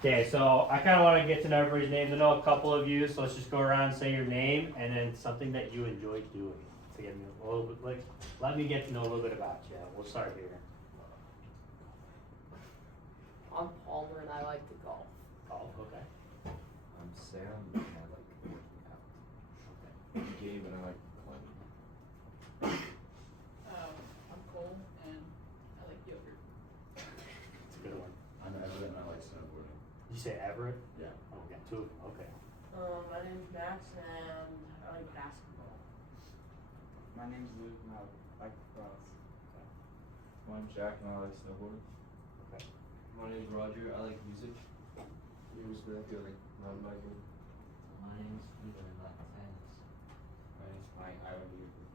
Okay, so I kind of want to get to know everybody's names. I know a couple of you, so let's just go around and say your name and then something that you enjoy doing. To get me a little bit, like, let me get to know a little bit about you. We'll start here. I'm Palmer and I like to golf. Golf, okay. I'm Sam and I like working out. Okay. Gabe and I like climbing. I'm Cole and I like yogurt. It's a good one. I'm Everett and I like snowboarding. Did you say Everett? Yeah. Oh, we got two of them. Okay. My name's Max and I like basketball. My name's Luke and I like lacrosse. I'm Jack and I like snowboarding. Okay. My name's Roger. I like music. My name's Matthew. I like mountain biking. My name's Steven and I like tennis. My name's Mike. I like music.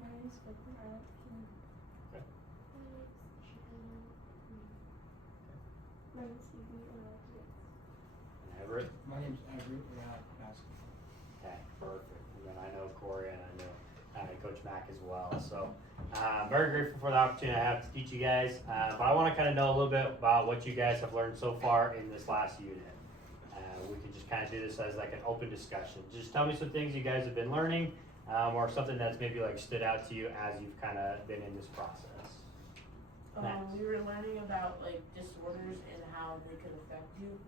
My name's Victor. I like piano. Okay. My name's Shannon. My name's Evie and I like dance. And Everett? My name's Everett and I like basketball. Okay, perfect. And then I know Corey and I know Coach Mack as well. So very grateful for the opportunity I have to teach you guys. But I want to kind of know a little bit about what you guys have learned so far in this last unit. We can just kind of do this as like an open discussion. Just tell me some things you guys have been learning or something that's maybe like stood out to you as you've kind of been in this process. Max. We were learning about like disorders and how they could affect you.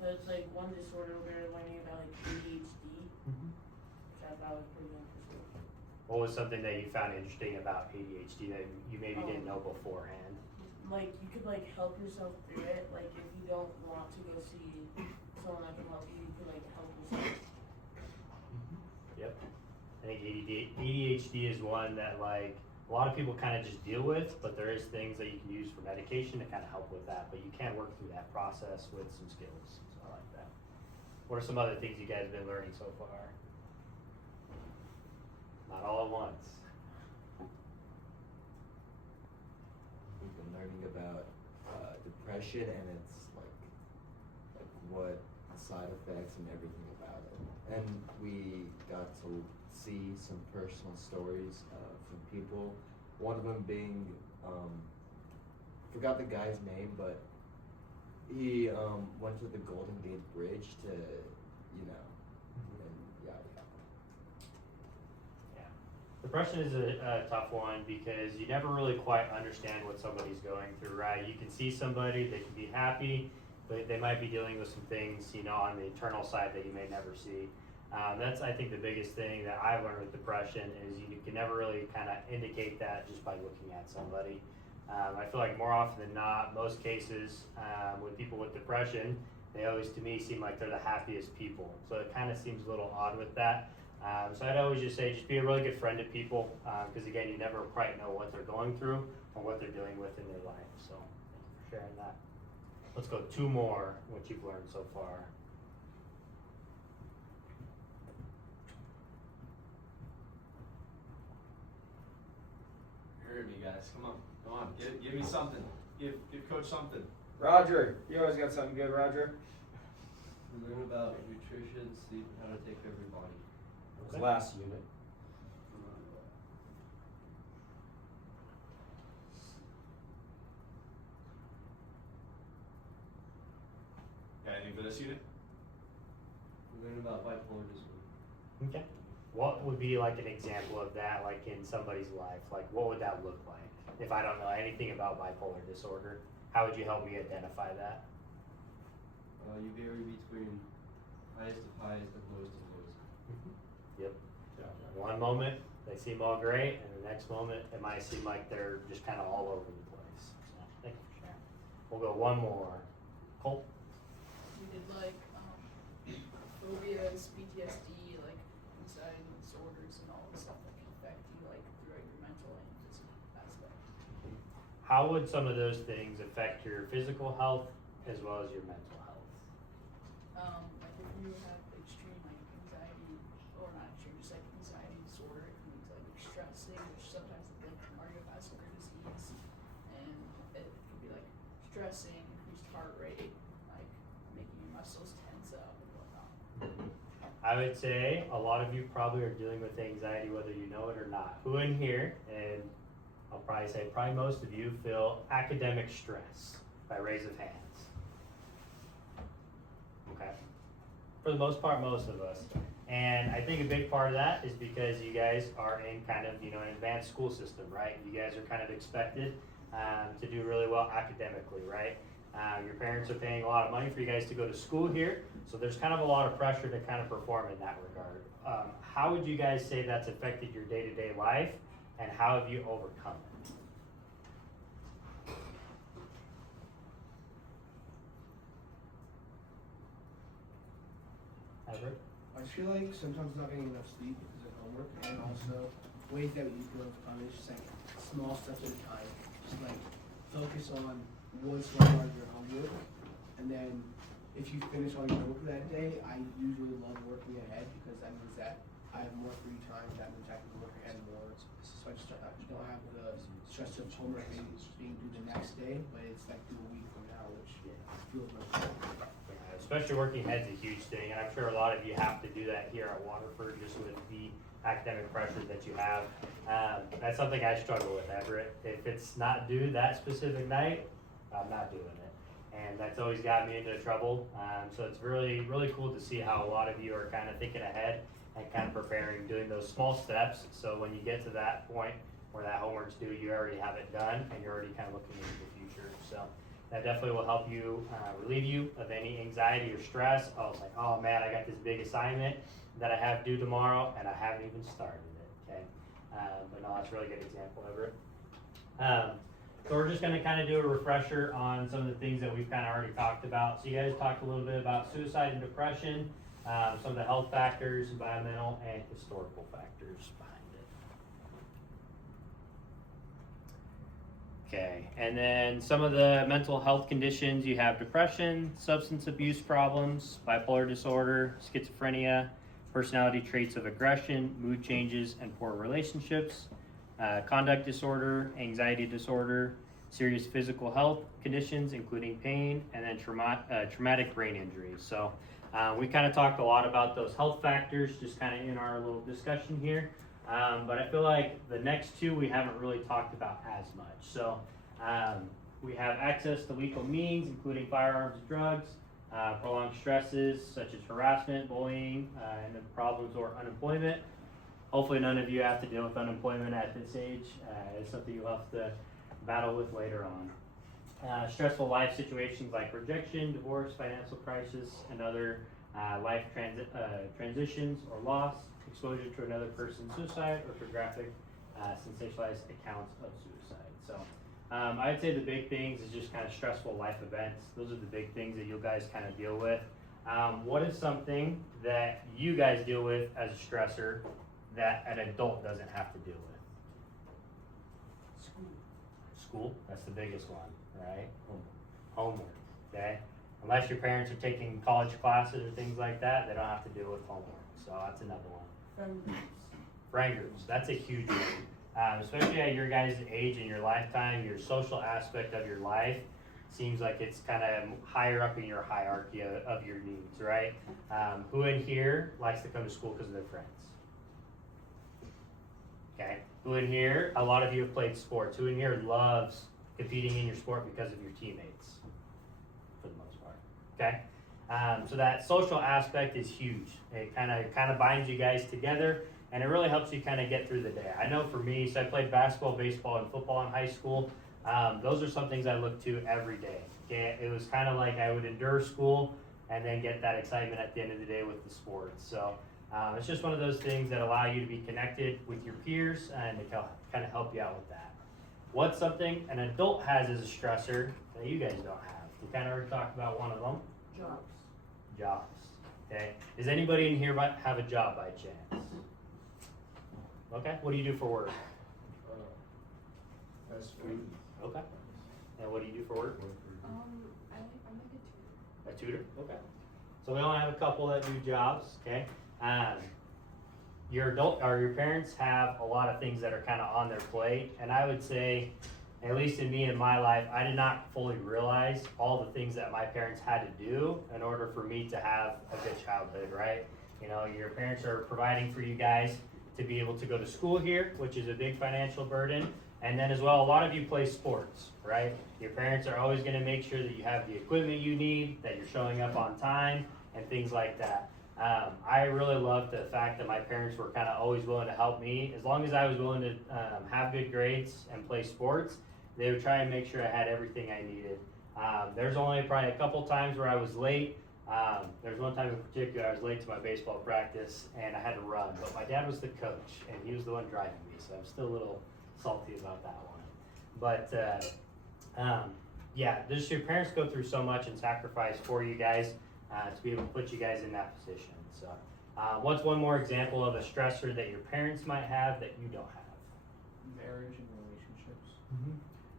So it's like one disorder we were learning about like ADHD, which I thought was pretty interesting. What was something that you found interesting about ADHD that you maybe didn't know beforehand? Like you could like help yourself through it. Like if you don't want to go see someone that can help you, you could like help yourself. Yep. I think ADHD is one that like a lot of people kind of just deal with, but there is things that you can use for medication to kind of help with that, but you can work through that process with some skills. So I like that. What are some other things you guys have been learning so far? Not all at once. We've been learning about depression and its like what the side effects and everything about it. And we got to see some personal stories from people. One of them being, forgot the guy's name, but he went to the Golden Gate Bridge to, and yada yada. Yeah. Depression is a tough one because you never really quite understand what somebody's going through, right? You can see somebody, they can be happy, but they might be dealing with some things, on the internal side that you may never see. That's, I think, the biggest thing that I've learned with depression is you can never really kind of indicate that just by looking at somebody. I feel like more often than not, most cases with people with depression, they always, to me, seem like they're the happiest people. So it kind of seems a little odd with that. So I'd always just say, just be a really good friend to people, because again, you never quite know what they're going through or what they're dealing with in their life. So thank you for sharing that. Let's go two more, what you've learned so far. Heard me, guys. Come on. Give me something. Give Coach something. Roger, you always got something good, Roger. We learn about nutrition, sleep, and how to take care of your body. Okay. Last unit. Got anything for this unit? We learn about bipolar disorder. Okay. What would be like an example of that, like in somebody's life? Like, what would that look like? If I don't know anything about bipolar disorder, how would you help me identify that? You vary between highest of highest and lowest of lowest. Yep. Yeah. One moment they seem all great, and the next moment it might seem like they're just kind of all over the place. So, thank you for sharing. We'll go one more. Cole? We did like phobias, PTSD, like anxiety disorders, and all the stuff that can affect you like throughout your mental and physical aspect. How would some of those things affect your physical health as well as your mental health? Like if you have extreme like anxiety, or not extreme, just like anxiety disorder, it can lead to like stressing, which sometimes is linked to cardiovascular disease, and it could be like stressing, increased heart rate, like making your muscles tense up and whatnot. I would say a lot of you probably are dealing with anxiety whether you know it or not. Who in here, and I'll probably say probably most of you, feel academic stress by raise of hands? Okay. For the most part, most of us. And I think a big part of that is because you guys are in kind of, an advanced school system, right? You guys are kind of expected to do really well academically, right? Your parents are paying a lot of money for you guys to go to school here, so there's kind of a lot of pressure to kind of perform in that regard. How would you guys say that's affected your day-to-day life, and how have you overcome it? Everett? I feel like sometimes not getting enough sleep because of homework, and also ways that we feel to punish, just like small steps at a time. Just like focus on one small part of your homework, and then if you finish all your homework for that day, I usually love working ahead because that means that I have more free time. That means I can work ahead more. So I just don't have the stress of homework being due the next day, but it's like due a week from now, which feels much better. Especially working ahead's a huge thing, and I'm sure a lot of you have to do that here at Waterford just with the academic pressures that you have. That's something I struggle with, Everett. If it's not due that specific night, I'm not doing it. And that's always got me into trouble. So it's really, really cool to see how a lot of you are kind of thinking ahead and kind of preparing, doing those small steps. So when you get to that point where that homework's due, you already have it done and you're already kind of looking into the future. So that definitely will help you relieve you of any anxiety or stress. I was like, oh man, I got this big assignment that I have due tomorrow and I haven't even started it, okay? But no, that's a really good example, Everett. So we're just gonna kind of do a refresher on some of the things that we've kind of already talked about. So you guys talked a little bit about suicide and depression, some of the health factors, environmental and historical factors behind it. Okay, and then some of the mental health conditions, you have depression, substance abuse problems, bipolar disorder, schizophrenia, personality traits of aggression, mood changes, and poor relationships, conduct disorder, anxiety disorder, serious physical health conditions, including pain, and then traumatic brain injuries. So we kind of talked a lot about those health factors, just kind of in our little discussion here. But I feel like the next two we haven't really talked about as much. So we have access to lethal means, including firearms and drugs, prolonged stresses such as harassment, bullying, and then problems or unemployment. Hopefully none of you have to deal with unemployment at this age. It's something you'll have to battle with later on. Stressful life situations like rejection, divorce, financial crisis, and other life transitions or loss, exposure to another person's suicide, or for graphic, sensationalized accounts of suicide. So I'd say the big things is just kind of stressful life events. Those are the big things that you guys kind of deal with. What is something that you guys deal with as a stressor that an adult doesn't have to deal with? School, that's the biggest one, right? Homework, okay? Unless your parents are taking college classes or things like that, they don't have to deal with homework. So that's another one. Friend groups. Friend groups, that's a huge one. Especially at your guys' age in your lifetime, your social aspect of your life seems like it's kind of higher up in your hierarchy of your needs, right? Who in here likes to come to school because of their friends? Okay. Who in here, a lot of you have played sports. Who in here loves competing in your sport because of your teammates? For the most part. Okay. So that social aspect is huge. It kind of binds you guys together, and it really helps you kind of get through the day. I know for me, so I played basketball, baseball, and football in high school. Those are some things I look to every day. Okay. It was kind of like I would endure school and then get that excitement at the end of the day with the sports. So it's just one of those things that allow you to be connected with your peers and to kind of help you out with that. What's something an adult has as a stressor that you guys don't have? We kind of already talked about one of them. Jobs. Okay. Does anybody in here have a job by chance? Okay. What do you do for work? Fast food. Okay. And what do you do for work? I'm like a tutor. A tutor? Okay. So we only have a couple that do jobs, okay? Your parents have a lot of things that are kind of on their plate, and I would say, at least in me in my life, I did not fully realize all the things that my parents had to do in order for me to have a good childhood, right? You know, your parents are providing for you guys to be able to go to school here, which is a big financial burden. And then as well, a lot of you play sports, right? Your parents are always gonna make sure that you have the equipment you need, that you're showing up on time, and things like that. I really loved the fact that my parents were kind of always willing to help me. As long as I was willing to have good grades and play sports, they would try and make sure I had everything I needed. There's only probably a couple times where I was late. There's one time in particular I was late to my baseball practice and I had to run, but my dad was the coach and he was the one driving me, so I'm still a little salty about that one. But yeah, just your parents go through so much and sacrifice for you guys to be able to put you guys in that position. So what's one more example of a stressor that your parents might have that you don't have? Marriage and relationships.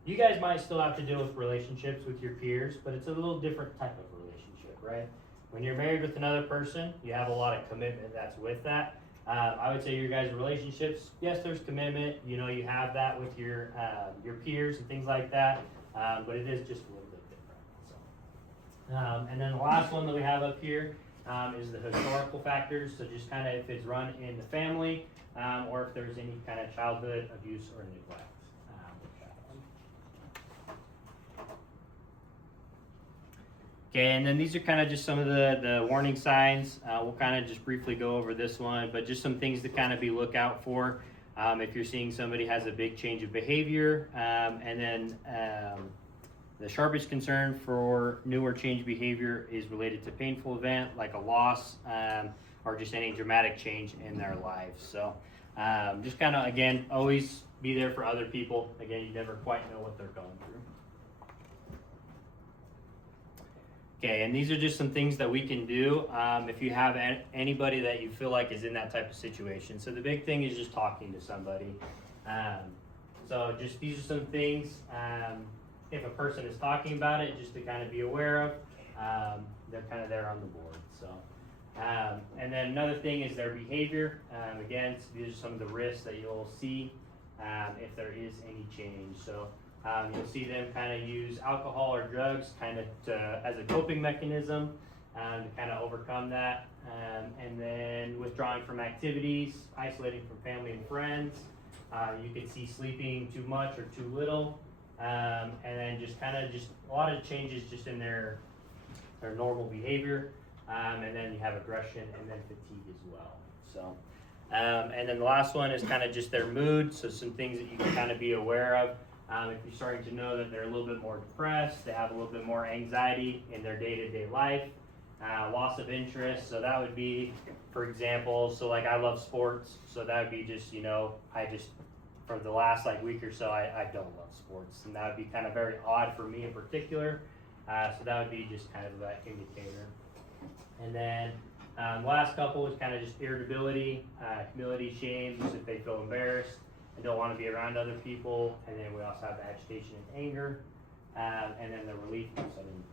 You guys might still have to deal with relationships with your peers, but it's a little different type of relationship, right? When you're married with another person, you have a lot of commitment that's with that. I would say your guys' relationships, yes, there's commitment. You know, you have that with your peers and things like that, but it is just a little bit different. So, and then the last one that we have up here is the historical factors. So just kind of if it's run in the family, or if there's any kind of childhood abuse or neglect. Okay, and then these are kind of just some of the warning signs. We'll kind of just briefly go over this one, but just some things to kind of be look out for. If you're seeing somebody has a big change of behavior, and then the sharpest concern for new or changed behavior is related to painful event like a loss or just any dramatic change in their lives. So just kind of, again, always be there for other people. Again, you never quite know what they're going through. Okay, and these are just some things that we can do if you have anybody that you feel like is in that type of situation. So the big thing is just talking to somebody. So just these are some things, if a person is talking about it, just to kind of be aware of, they're kind of there on the board. So, and then another thing is their behavior. Again, so these are some of the risks that you'll see if there is any change. So. You'll see them kind of use alcohol or drugs kind of as a coping mechanism to kind of overcome that. And then withdrawing from activities, isolating from family and friends. You could see sleeping too much or too little. And then just kind of just a lot of changes just in their normal behavior. And then you have aggression and then fatigue as well. So, and then the last one is kind of just their mood. So some things that you can kind of be aware of. If you're starting to know that they're a little bit more depressed, they have a little bit more anxiety in their day-to-day life, loss of interest. So that would be, for example, so like I love sports. So that would be just, you know, for the last like week or so, I don't love sports. And that would be kind of very odd for me in particular. So that would be just kind of that indicator. And then last couple is kind of just irritability, humility, shame, just if they feel embarrassed and don't want to be around other people. And then we also have agitation and anger, and then the relief from sudden.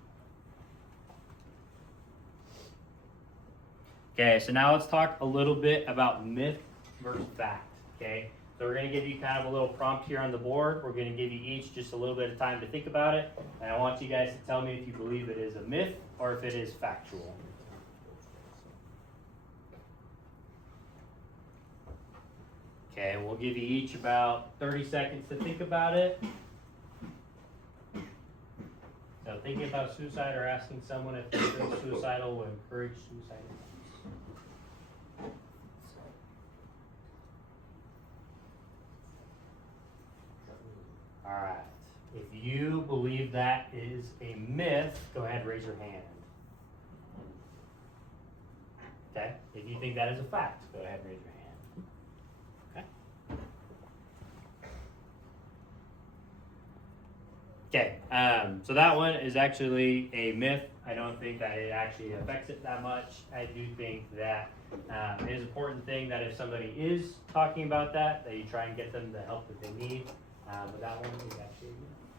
Okay, so now let's talk a little bit about myth versus fact. Okay, so we're going to give you kind of a little prompt here on the board. We're going to give you each just a little bit of time to think about it, and I want you guys to tell me if you believe it is a myth or if it is factual. Okay, we'll give you each about 30 seconds to think about it. So thinking about suicide or asking someone if they feel suicidal will encourage suicide. Alright, if you believe that is a myth, go ahead and raise your hand. Okay, if you think that is a fact, go ahead and raise your hand. Okay, so that one is actually a myth. I don't think that it actually affects it that much. I do think that it is an important thing that if somebody is talking about that you try and get them the help that they need. But that one is actually a myth.